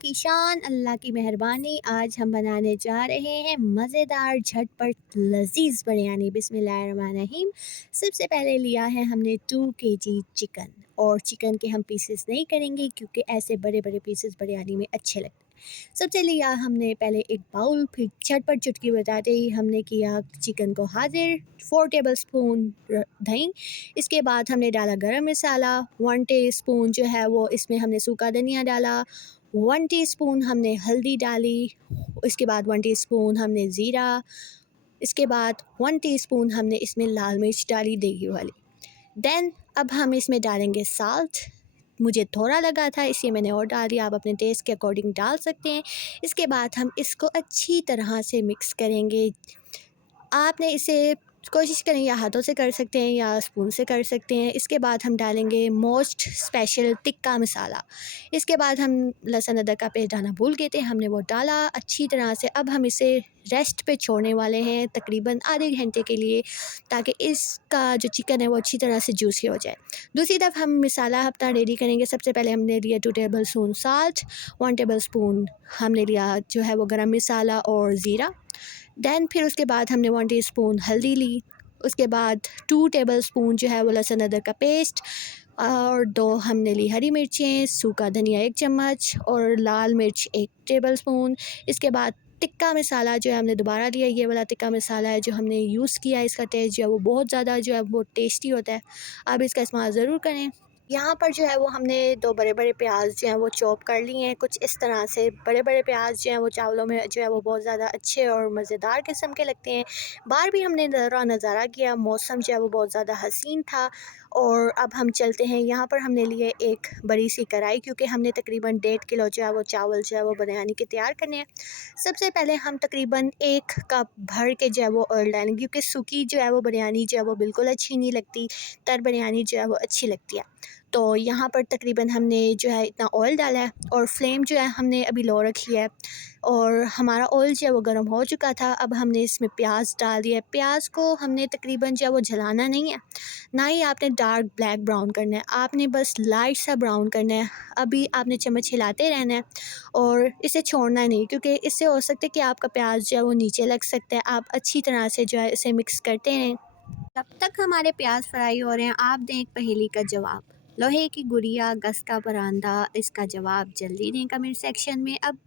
की शान, अल्लाह की मेहरबानी। आज हम बनाने जा रहे हैं मज़ेदार झटपट लज़ीज़ बिरयानी। बिस्मिल्लाहिर्रहमानिर्रहीम। सबसे पहले लिया है हमने 2 kg चिकन, और चिकन के हम पीसेस नहीं करेंगे क्योंकि ऐसे बड़े बड़े पीसेस बिरयानी में अच्छे लगते हैं। सबसे लिया हमने पहले एक बाउल, फिर झटपट चुटकी बताते ही हमने किया चिकन को हाजिर। 4 टेबल स्पून दही, इसके बाद हमने डाला गरम मसाला 1 टीस्पून जो है वो इसमें हमने सूखा धनिया डाला। 1 टीस्पून हमने हल्दी डाली। इसके बाद 1 टीस्पून हमने ज़ीरा। इसके बाद 1 टीस्पून हमने इसमें लाल मिर्च डाली देगी वाली। देन अब हम इसमें डालेंगे साल्ट। मुझे थोड़ा लगा था इसलिए मैंने और डाल दिया, आप अपने टेस्ट के अकॉर्डिंग डाल सकते हैं। इसके बाद हम इसको अच्छी तरह से मिक्स करेंगे। आपने इसे कोशिश करें या हाथों से कर सकते हैं या स्पून से कर सकते हैं। इसके बाद हम डालेंगे मोस्ट स्पेशल टिक्का मसाला। इसके बाद हम लहसुन अदरक का पेस्ट डालना भूल गए थे, हमने वो डाला अच्छी तरह से। अब हम इसे रेस्ट पे छोड़ने वाले हैं तकरीबन आधे घंटे के लिए, ताकि इसका जो चिकन है वो अच्छी तरह से जूसी हो जाए। दूसरी तरफ हम मसाला अपना रेडी करेंगे। सबसे पहले हमने लिया 2 table spoon salt, 1 table spoon हमने लिया जो है वो गरम मसाला और ज़ीरा। दैन फिर उसके बाद हमने 1 टीस्पून हल्दी ली। उसके बाद 2 टेबल स्पून जो है वो लहसुन अदरक का पेस्ट, और 2 हमने ली हरी मिर्चें, सूखा धनिया 1 चम्मच और लाल मिर्च 1 टेबल स्पून। इसके बाद टिक्का मसाला जो है हमने दोबारा लिया, ये वाला टिक्का मसाला है जो हमने यूज़ किया। इसका टेस्ट जो है वो बहुत ज़्यादा जो है वो टेस्टी होता है, आप इसका इस्तेमाल ज़रूर करें। यहाँ पर जो है वो हमने 2 बड़े बड़े प्याज जो हैं वो चॉप कर लिए हैं। कुछ इस तरह से बड़े बड़े प्याज जो हैं वो चावलों में जो है वो बहुत ज़्यादा अच्छे और मज़ेदार किस्म के लगते हैं। बाहर भी हमने ज़रा नज़ारा किया, मौसम जो है वो बहुत ज़्यादा हसीन था। और अब हम चलते हैं, यहाँ पर हमने लिए एक बड़ी सी कढ़ाई, क्योंकि हमने तकरीबन 1.5 किलो जो है वो चावल जो है वो बिरयानी के तैयार करने हैं। सबसे पहले हम तकरीबन 1 कप भर के जो है वो ऑयल डालेंगे, क्योंकि सूखी जो है वो बिरयानी जो है वो बिल्कुल अच्छी नहीं लगती, तर बिरयानी जो है वो अच्छी लगती है। तो यहाँ पर तकरीबन हमने जो है इतना ऑयल डाला है, और फ्लेम जो है हमने अभी लो रखी है, और हमारा ऑयल जो है वो गर्म हो चुका था। अब हमने इसमें प्याज डाल दिया है। प्याज को हमने तकरीबन जो है वो जलाना नहीं है, ना ही आपने डार्क ब्लैक ब्राउन करना है, आपने बस लाइट सा ब्राउन करना है। अभी आपने चम्मच हिलाते रहना है और इसे छोड़ना नहीं, क्योंकि इससे हो सकता है कि आपका प्याज जो है वो नीचे लग सकता है। आप अच्छी तरह से जो है इसे मिक्स करते रहें। जब तक हमारे प्याज फ्राई हो रहे हैं, आप दें एक पहेली का जवाब। लोहे की गुड़िया गस का परांदा, इसका जवाब जल्दी दें कमेंट सेक्शन में। अब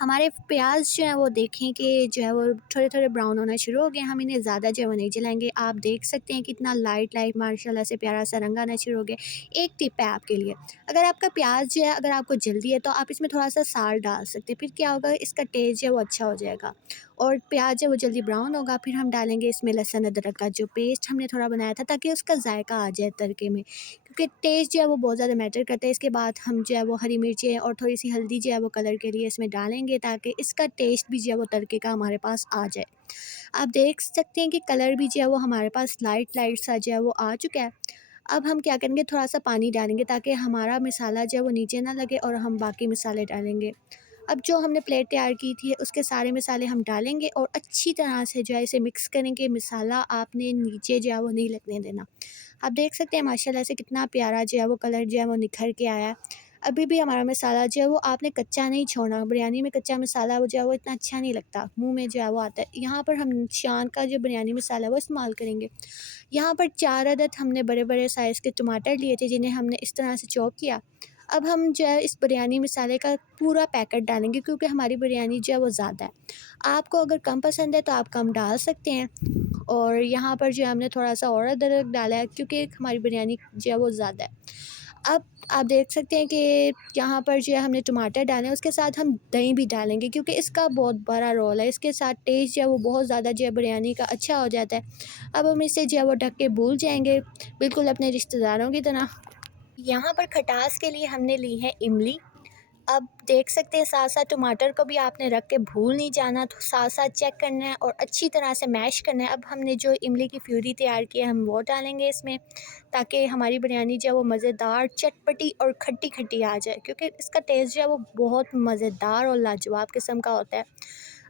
हमारे प्याज जो है वो देखें कि जो है वो थोड़े थोड़े ब्राउन होना शुरू हो गए। हम इन्हें ज़्यादा जो है वो नहीं जलाएंगे। आप देख सकते हैं कितना लाइट लाइट माशाल्लाह से प्यारा सा रंग आना शुरू हो गया। एक टिप है आपके लिए, अगर आपका प्याज जो है, अगर आपको जल्दी है तो आप इसमें थोड़ा सा साल्ट डाल सकते हैं। फिर क्या होगा, इसका टेस्ट जो है वो अच्छा हो जाएगा और प्याज है वो जल्दी ब्राउन होगा। फिर हम डालेंगे इसमें लहसुन अदरक का जो पेस्ट हमने थोड़ा बनाया था, ताकि उसका जायका आ जाए तड़के में, क्योंकि टेस्ट जो है वो बहुत ज़्यादा मैटर करता है। इसके बाद हम जो है वो हरी मिर्चें और थोड़ी सी हल्दी जो है वो कलर के लिए इसमें डालेंगे, ताकि इसका टेस्ट भी जो है वो तड़के का हमारे पास आ जाए। आप देख सकते हैं कि कलर भी जो है वो हमारे पास लाइट लाइट सा जो है वो आ चुका है। अब हम क्या करेंगे, थोड़ा सा पानी डालेंगे ताकि हमारा मसाला जो है वो नीचे ना लगे, और हम बाकी मसाले डालेंगे। अब जो हमने प्लेट तैयार की थी उसके सारे मसाले हम डालेंगे और अच्छी तरह से जो है इसे मिक्स करेंगे। मसाला आपने नीचे जो है वो नहीं लगने देना। आप देख सकते हैं माशाल्लाह से कितना प्यारा जो है वो कलर जो है वो निखर के आया है। अभी भी हमारा मसाला जो है वो आपने कच्चा नहीं छोड़ना। बिरयानी में कच्चा मसाला वो जो है वो इतना अच्छा नहीं लगता, मुंह में जो है वो आता है। यहाँ पर हम शान का जो बिरयानी मसाला है वो इस्तेमाल करेंगे। यहाँ पर 4 अदद हमने बड़े बड़े साइज़ के टमाटर लिए थे, जिन्हें हमने इस तरह से चॉप किया। अब हम जो है इस बिरयानी मसाले का पूरा पैकेट डालेंगे, क्योंकि हमारी बिरयानी जो है वो ज़्यादा है। आपको अगर कम पसंद है तो आप कम डाल सकते हैं। और यहाँ पर जो है हमने थोड़ा सा और अदरक डाला है, क्योंकि हमारी बिरयानी जो है वो ज़्यादा है। अब आप देख सकते हैं कि यहाँ पर जो है हमने टमाटर डाले हैं, उसके साथ हम दही भी डालेंगे, क्योंकि इसका बहुत बड़ा रोल है। इसके साथ टेस्ट जो है वो बहुत ज़्यादा जो है बिरयानी का अच्छा हो जाता है। अब हम इसे जो है वो ढक के भूल जाएंगे, बिल्कुल अपने रिश्तेदारों की तरह। यहाँ पर खटास के लिए हमने ली है इमली। अब देख सकते हैं साथ साथ टमाटर को भी आपने रख के भूल नहीं जाना, तो साथ साथ चेक करना है और अच्छी तरह से मैश करना है। अब हमने जो इमली की प्यूरी तैयार की है हम वो डालेंगे इसमें, ताकि हमारी बिरयानी जो है वो मज़ेदार चटपटी और खट्टी खट्टी आ जाए, क्योंकि इसका टेस्ट जो है वो बहुत मज़ेदार और लाजवाब किस्म का होता है।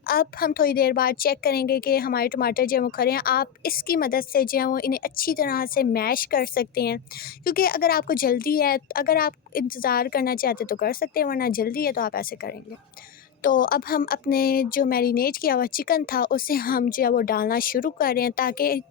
अब हम थोड़ी देर बाद चेक करेंगे कि हमारे टमाटर जो है वो खरे हैं। आप इसकी मदद से जो है वो इन्हें अच्छी तरह से मैश कर सकते हैं, क्योंकि अगर आपको जल्दी है, अगर आप इंतज़ार करना चाहते तो कर सकते हैं, वरना जल्दी है तो आप ऐसे करेंगे। तो अब हम अपने जो मैरिनेट किया हुआ चिकन था उसे हम जो है वो डालना शुरू कर रहे हैं, ताकि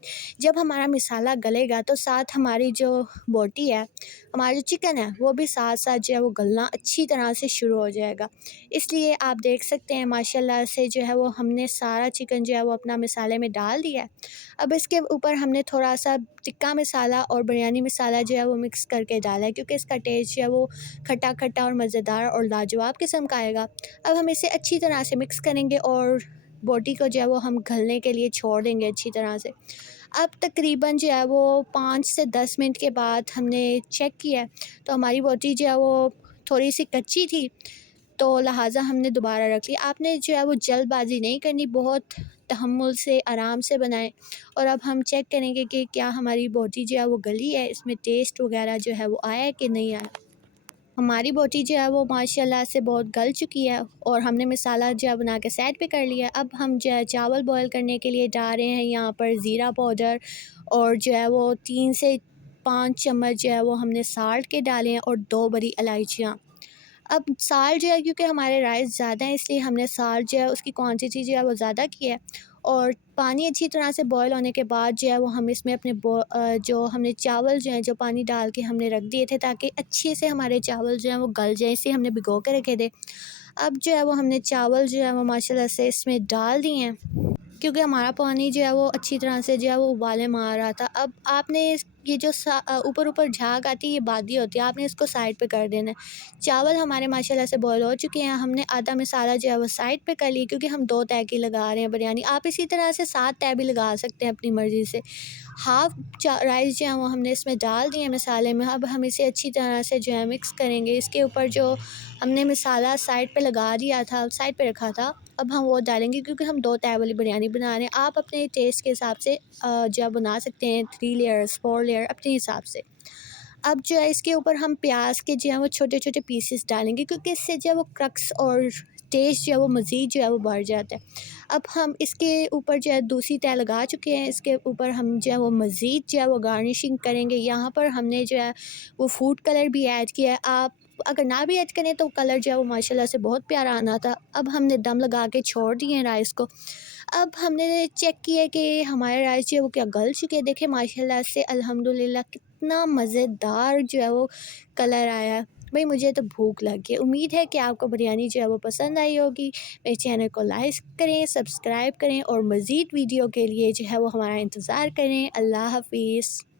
जब हमारा मसाला गलेगा तो साथ हमारी जो बोटी है, हमारा जो चिकन है, वो भी साथ साथ जो है वो गलना अच्छी तरह से शुरू हो जाएगा। इसलिए आप देख सकते हैं माशाल्लाह से जो है वो हमने सारा चिकन जो है वो अपना मसाले में डाल दिया है। अब इसके ऊपर हमने थोड़ा सा टिक्का मसाला और बिरयानी मसाला जो है वो मिक्स करके डाला है, क्योंकि इसका टेस्ट जो है वो खट्टा खट्टा और मज़ेदार और लाजवाब किस्म का आएगा। अब हम इसे अच्छी तरह से मिक्स करेंगे और बोटी को जो है वो हम घलने के लिए छोड़ देंगे अच्छी तरह से। अब तकरीबन जो है वो 5 से 10 मिनट के बाद हमने चेक किया है, तो हमारी बोटी जो है वो थोड़ी सी कच्ची थी, तो लिहाजा हमने दोबारा रख लिया। आपने जो है वो जल्दबाजी नहीं करनी, बहुत तहम्मुल से आराम से बनाएं। और अब हम चेक करेंगे कि क्या हमारी बोटी जो है वो गली है, इसमें टेस्ट वगैरह जो है वो आया है कि नहीं आया। हमारी बोटी जो है वो माशाल्लाह से बहुत गल चुकी है और हमने मसाला जो है बना के साइड पे कर लिया। अब हम जो है चावल बॉयल करने के लिए डाल रहे हैं यहाँ पर ज़ीरा पाउडर, और जो है वो 3 से 5 चम्मच जो है वो हमने साल्ट के डाले हैं, और 2 बड़ी इलायचियाँ। अब साल्ट जो है, क्योंकि हमारे राइस ज़्यादा हैं इसलिए हमने साल्ट जो है उसकी क्वांटिटी जो है वो ज़्यादा की है। और पानी अच्छी तरह से बॉयल होने के बाद जो है वो हम इसमें अपने जो हमने चावल जो हैं, जो पानी डाल के हमने रख दिए थे ताकि अच्छे से हमारे चावल जो हैं वो गल जाए, इसलिए हमने भिगो के रखे थे। अब जो है वो हमने चावल जो है वो माशाल्लाह से इसमें डाल दिए हैं, क्योंकि हमारा पानी जो है वो अच्छी तरह से जो है वो उबाले मार रहा था। अब आपने ये जो ऊपर-ऊपर झाग आती है, ये बादी होती है, आपने इसको साइड पे कर देना है। चावल हमारे माशाल्लाह से बॉयल हो चुके हैं, हमने आधा मसाला जो है वो साइड पे कर लिया, क्योंकि हम 2 तह की लगा रहे हैं बिरयानी। आप इसी तरह से 7 तह भी लगा सकते हैं अपनी मर्ज़ी से। हाफ़ राइस जो है वो हमने इसमें डाल दिए मसाले में। अब हम इसे अच्छी तरह से जो है मिक्स करेंगे। इसके ऊपर जो हमने मसाला साइड पे लगा दिया था, साइड पे रखा था, अब हम वो डालेंगे, क्योंकि हम 2 तह वाली बिरयानी बना रहे हैं। आप अपने टेस्ट के हिसाब से जो है बना सकते हैं, 3 लेयर्स, 4 लेयर अपने हिसाब से। अब जो है इसके ऊपर हम प्याज के जो है वो छोटे-छोटे पीसेस डालेंगे, क्योंकि इससे जो है वो क्रक्स और टेस्ट जो है वो मज़ीद जो है वो बढ़ जाता है। अब हम इसके ऊपर जो है दूसरी तह लगा चुके हैं, इसके ऊपर हम जो है वो मज़ीद जो है वो गार्निशिंग करेंगे। यहाँ पर हमने जो है वो फूड कलर भी ऐड किया है। आप अगर ना भी ऐड करें तो कलर जो है वो माशाल्लाह से बहुत प्यारा आना था। अब हमने दम लगा के छोड़ दिए हैं राइस को। अब हमने चेक किया कि हमारे राइस जो है वो क्या गल चुके हैं। देखें माशाल्लाह से अल्हम्दुलिल्लाह कितना मज़ेदार जो है वो कलर आया है। भाई मुझे तो भूख लग गई। उम्मीद है कि आपको बिरयानी जो है वो पसंद आई होगी। मेरे चैनल को लाइक करें, सब्सक्राइब करें और मज़ीद वीडियो के लिए जो है वो हमारा इंतज़ार करें। अल्लाह हाफ़िज़।